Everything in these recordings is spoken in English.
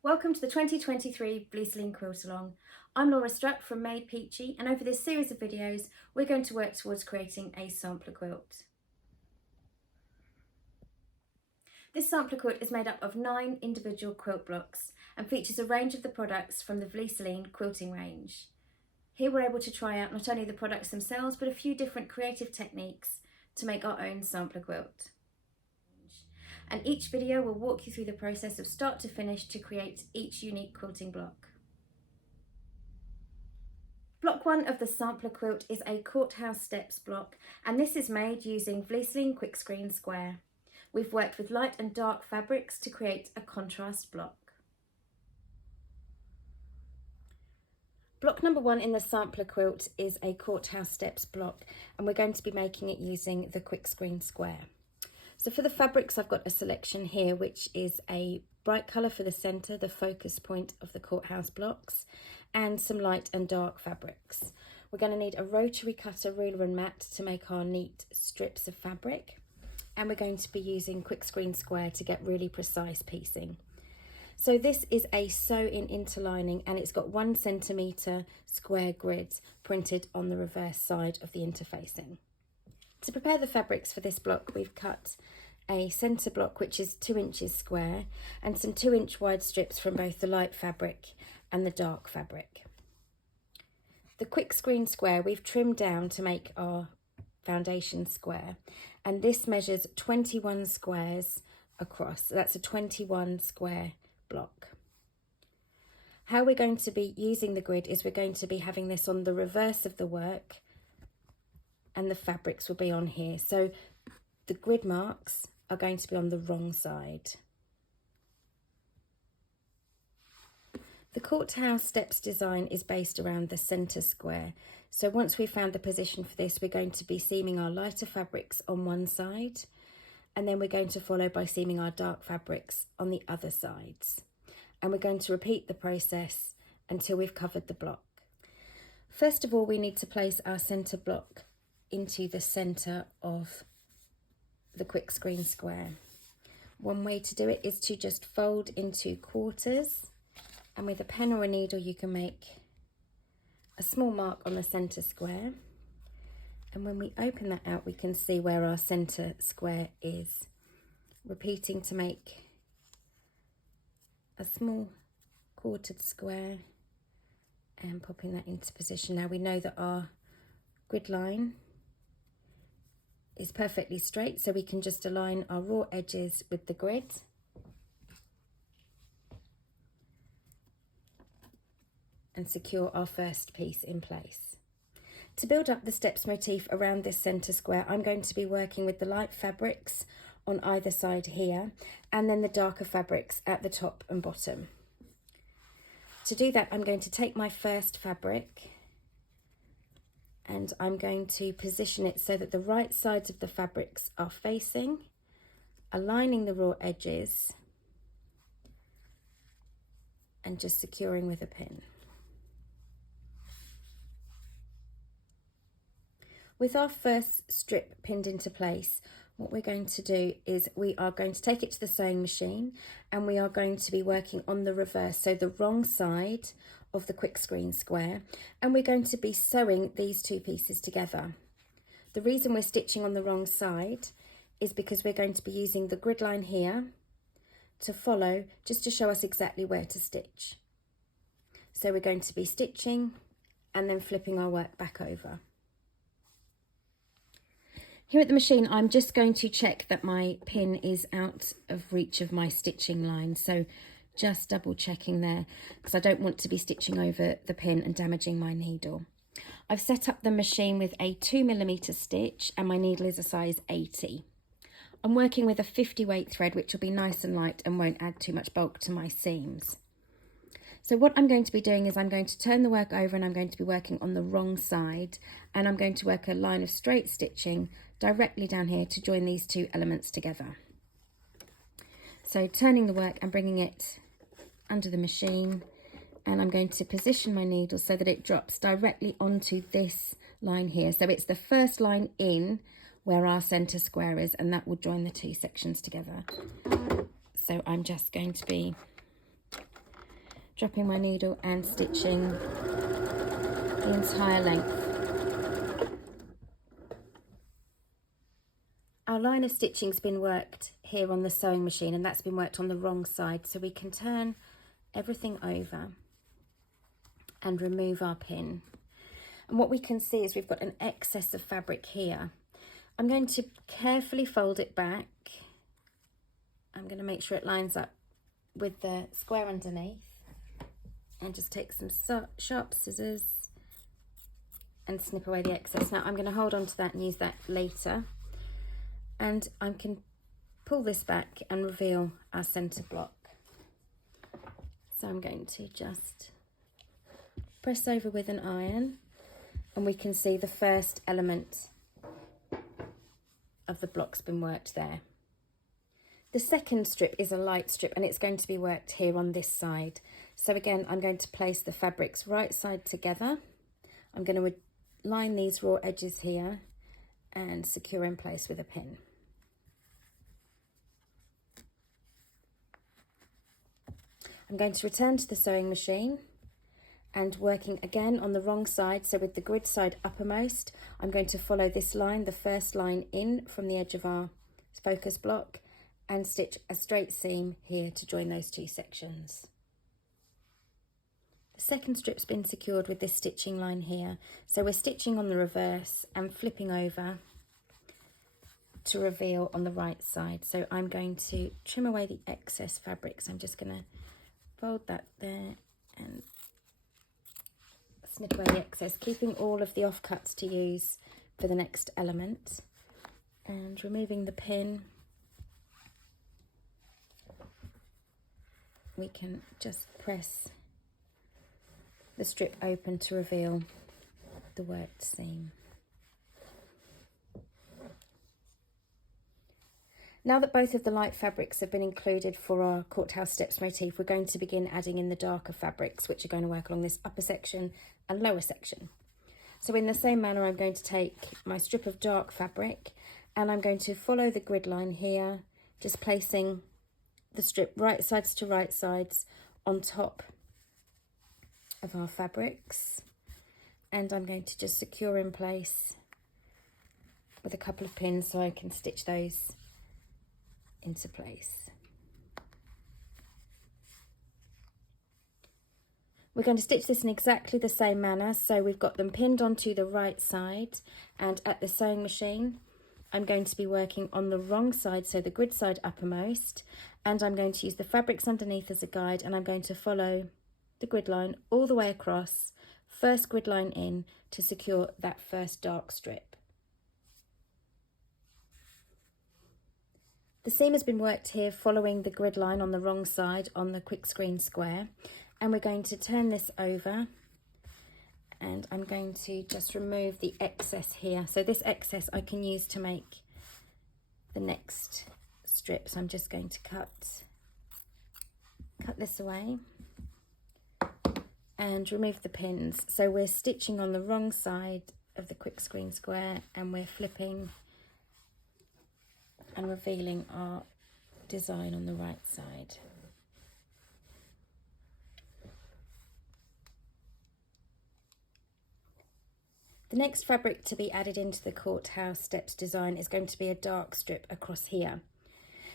Welcome to the 2023 Bleaseling Quilt Along. I'm Laura Strutt from Made Peachy, and over this series of videos we're going to work towards creating a sampler quilt. This sampler quilt is made up of 9 individual quilt blocks and features a range of the products from the Bleaseling quilting range. Here we're able to try out not only the products themselves but a few different creative techniques to make our own sampler quilt. And each video will walk you through the process of start to finish to create each unique quilting block. Block 1 of the sampler quilt is a Courthouse steps block, and this is made using Bleaseling Quickscreen Square. We've worked with light and dark fabrics to create a contrast block. Block number 1 in the sampler quilt is a Courthouse steps block, and we're going to be making it using the Quickscreen Square. So for the fabrics, I've got a selection here, which is a bright colour for the centre, the focus point of the Courthouse blocks, and some light and dark fabrics. We're going to need a rotary cutter, ruler and mat to make our neat strips of fabric. And we're going to be using Quickscreen Square to get really precise piecing. So this is a sew-in interlining, and it's got 1 centimetre square grids printed on the reverse side of the interfacing. To prepare the fabrics for this block, we've cut a centre block which is 2 inches square and some 2-inch wide strips from both the light fabric and the dark fabric. The Quickscreen Square we've trimmed down to make our foundation square, and this measures 21 squares across. So that's a 21 square block. How we're going to be using the grid is we're going to be having this on the reverse of the work, and the fabrics will be on here. So the grid marks are going to be on the wrong side. The Courthouse steps design is based around the centre square. So once we've found the position for this, we're going to be seaming our lighter fabrics on one side, and then we're going to follow by seaming our dark fabrics on the other sides. And we're going to repeat the process until we've covered the block. First of all, we need to place our centre block into the centre of the Quickscreen Square. One way to do it is to just fold into quarters, and with a pen or a needle you can make a small mark on the centre square, and when we open that out we can see where our centre square is. Repeating to make a small quartered square and popping that into position. Now we know that our grid line is perfectly straight, so we can just align our raw edges with the grid. And secure our first piece in place. To build up the steps motif around this centre square, I'm going to be working with the light fabrics on either side here, and then the darker fabrics at the top and bottom. To do that, I'm going to take my first fabric and I'm going to position it so that the right sides of the fabrics are facing, aligning the raw edges and just securing with a pin. With our first strip pinned into place, what we're going to do is we are going to take it to the sewing machine, and we are going to be working on the reverse, so the wrong side of the Quickscreen Square, and we're going to be sewing these 2 pieces together. The reason we're stitching on the wrong side is because we're going to be using the grid line here to follow, just to show us exactly where to stitch. So we're going to be stitching and then flipping our work back over. Here at the machine, I'm just going to check that my pin is out of reach of my stitching line. So just double checking there, because I don't want to be stitching over the pin and damaging my needle. I've set up the machine with a 2mm stitch, and my needle is a size 80. I'm working with a 50 weight thread, which will be nice and light and won't add too much bulk to my seams. So what I'm going to be doing is I'm going to turn the work over, and I'm going to be working on the wrong side, and I'm going to work a line of straight stitching directly down here to join these 2 elements together. So turning the work and bringing it under the machine, and I'm going to position my needle so that it drops directly onto this line here. So it's the first line in where our centre square is, and that will join the 2 sections together. So I'm just going to be dropping my needle and stitching the entire length. Our line of stitching's been worked here on the sewing machine, and that's been worked on the wrong side, so we can turn everything over and remove our pin. And what we can see is we've got an excess of fabric here. I'm going to carefully fold it back. I'm going to make sure it lines up with the square underneath, and just take some sharp scissors and snip away the excess. Now I'm going to hold on to that and use that later, and I can pull this back and reveal our centre block. So I'm going to just press over with an iron, and we can see the first element of the block's been worked there. The second strip is a light strip, and it's going to be worked here on this side. So again, I'm going to place the fabrics right side together. I'm going to line these raw edges here and secure in place with a pin. I'm going to return to the sewing machine and working again on the wrong side, so with the grid side uppermost, I'm going to follow this line, the first line in from the edge of our focus block, and stitch a straight seam here to join those two sections. The second strip's been secured with this stitching line here, so we're stitching on the reverse and flipping over to reveal on the right side. So I'm going to trim away the excess fabric, so I'm just going to fold that there and snip away the excess, keeping all of the offcuts to use for the next element, and removing the pin. We can just press the strip open to reveal the worked seam. Now that both of the light fabrics have been included for our Courthouse steps motif, we're going to begin adding in the darker fabrics, which are going to work along this upper section and lower section. So in the same manner, I'm going to take my strip of dark fabric, and I'm going to follow the grid line here, just placing the strip right sides to right sides on top of our fabrics, and I'm going to just secure in place with a couple of pins so I can stitch those into place. We're going to stitch this in exactly the same manner, so we've got them pinned onto the right side, and at the sewing machine I'm going to be working on the wrong side, so the grid side uppermost, and I'm going to use the fabrics underneath as a guide, and I'm going to follow the grid line all the way across, first grid line in, to secure that first dark strip. The seam has been worked here following the grid line on the wrong side on the Quickscreen Square, and we're going to turn this over, and I'm going to just remove the excess here. So this excess I can use to make the next strip. So I'm just going to cut this away and remove the pins. So we're stitching on the wrong side of the Quickscreen Square, and we're flipping and revealing our design on the right side. The next fabric to be added into the Courthouse steps design is going to be a dark strip across here.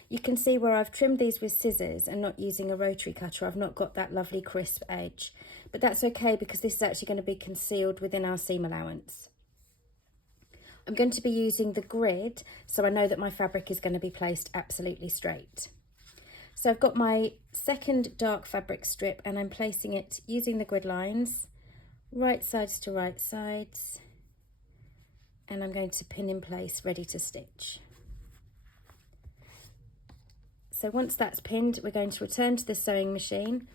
You can see where I've trimmed these with scissors and not using a rotary cutter, I've not got that lovely crisp edge, but that's okay because this is actually going to be concealed within our seam allowance. I'm going to be using the grid, so I know that my fabric is going to be placed absolutely straight. So I've got my second dark fabric strip, and I'm placing it using the grid lines, right sides to right sides, and I'm going to pin in place, ready to stitch. So once that's pinned, we're going to return to the sewing machine,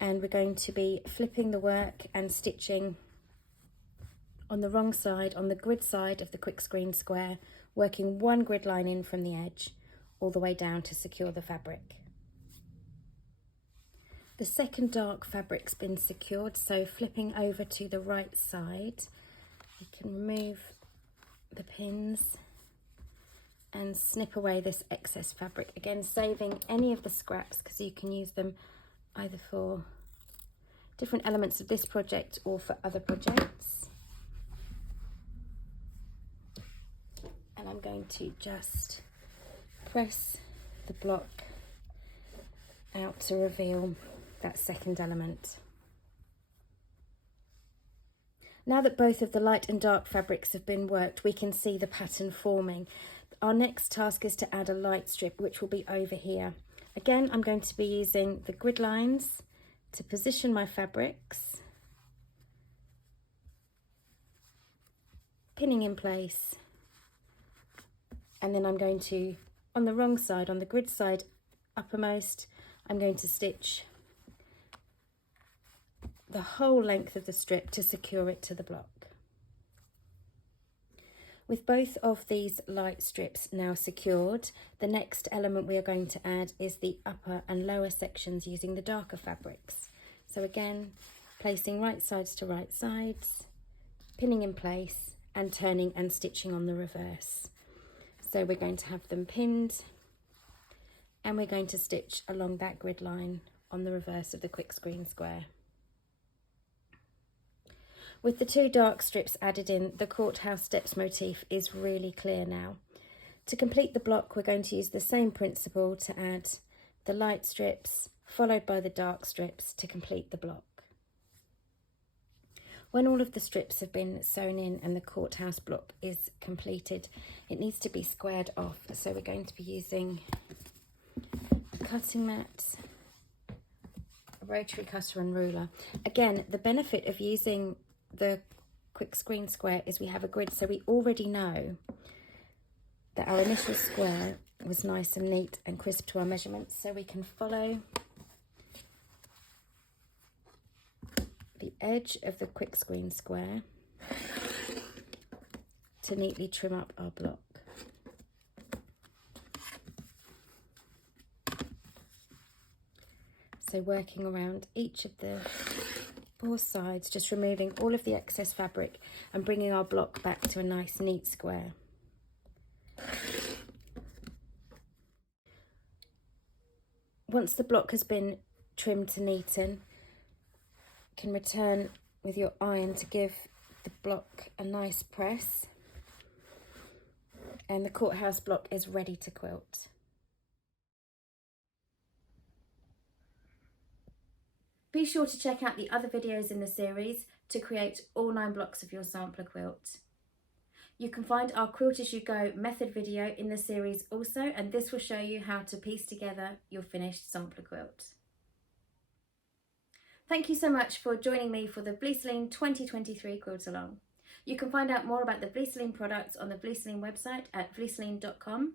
and we're going to be flipping the work and stitching on the wrong side, on the grid side of the Quickscreen Square, working one grid line in from the edge all the way down to secure the fabric. The second dark fabric's been secured, so flipping over to the right side, we can remove the pins and snip away this excess fabric, again saving any of the scraps because you can use them either for different elements of this project or for other projects. And I'm going to just press the block out to reveal that second element. Now that both of the light and dark fabrics have been worked, we can see the pattern forming. Our next task is to add a light strip, which will be over here. Again, I'm going to be using the grid lines to position my fabrics, pinning in place, and then I'm going to, on the wrong side, on the grid side uppermost, I'm going to stitch the whole length of the strip to secure it to the block. With both of these light strips now secured, the next element we are going to add is the upper and lower sections using the darker fabrics. So again, placing right sides to right sides, pinning in place and turning and stitching on the reverse. So we're going to have them pinned and we're going to stitch along that grid line on the reverse of the Quickscreen Square. With the two dark strips added in, the Courthouse steps motif is really clear now. To complete the block, we're going to use the same principle to add the light strips, followed by the dark strips to complete the block. When all of the strips have been sewn in and the Courthouse block is completed, it needs to be squared off. So we're going to be using a cutting mat, a rotary cutter and ruler. Again, the benefit of using the Quickscreen Square is we have a grid, so we already know that our initial square was nice and neat and crisp to our measurements, so we can follow the edge of the Quickscreen Square to neatly trim up our block. So working around each of the 4 sides, just removing all of the excess fabric and bringing our block back to a nice neat square. Once the block has been trimmed to neaten, you can return with your iron to give the block a nice press, and the Courthouse block is ready to quilt. Be sure to check out the other videos in the series to create all 9 blocks of your sampler quilt. You can find our Quilt As You Go method video in the series also, and this will show you how to piece together your finished sampler quilt. Thank you so much for joining me for the Vlieslein 2023 Quilt Along. You can find out more about the Vlieslein products on the Vlieslein website at vlieslein.com,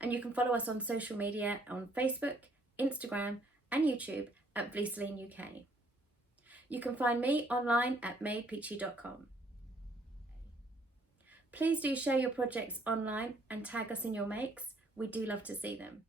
and you can follow us on social media on Facebook, Instagram and YouTube at Vlieslein UK. You can find me online at madepeachy.com. Please do share your projects online and tag us in your makes. We do love to see them.